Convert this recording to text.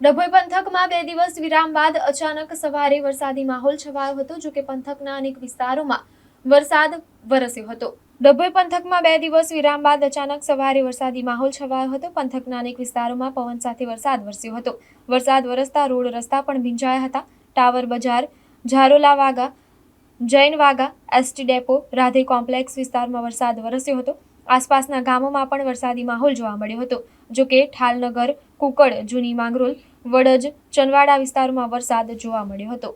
ડભોઈ પંથકમાં બે દિવસ વિરામ બાદ અચાનક સવારે વરસાદી માહોલ છવાયો હતો, જો કે પંથકના અનેક વિસ્તારોમાં વરસાદ વરસ્યો હતો. ડભોઈ પંથકમાં બે દિવસ વિરામ બાદ અચાનક સવારે વરસાદી માહોલ છવાયો હતો. પંથકના અનેક વિસ્તારોમાં પવન સાથે વરસાદ વરસ્યો હતો. વરસાદ વરસતા રોડ રસ્તા પણ ભીંજાયા હતા. ટાવર બજાર, Zarola Vaga, Jain Vaga, ST depot, Radhe complex વિસ્તારમાં વરસાદ વરસ્યો હતો. આસપાસના ગામોમાં પણ વરસાદી માહોલ જોવા મળ્યો હતો. જો કે ઠાલનગર કુકડ જૂની માંગરોલ વડજ ચનવાડા વિસ્તારોમાં વરસાદ જોવા મળ્યો હતો.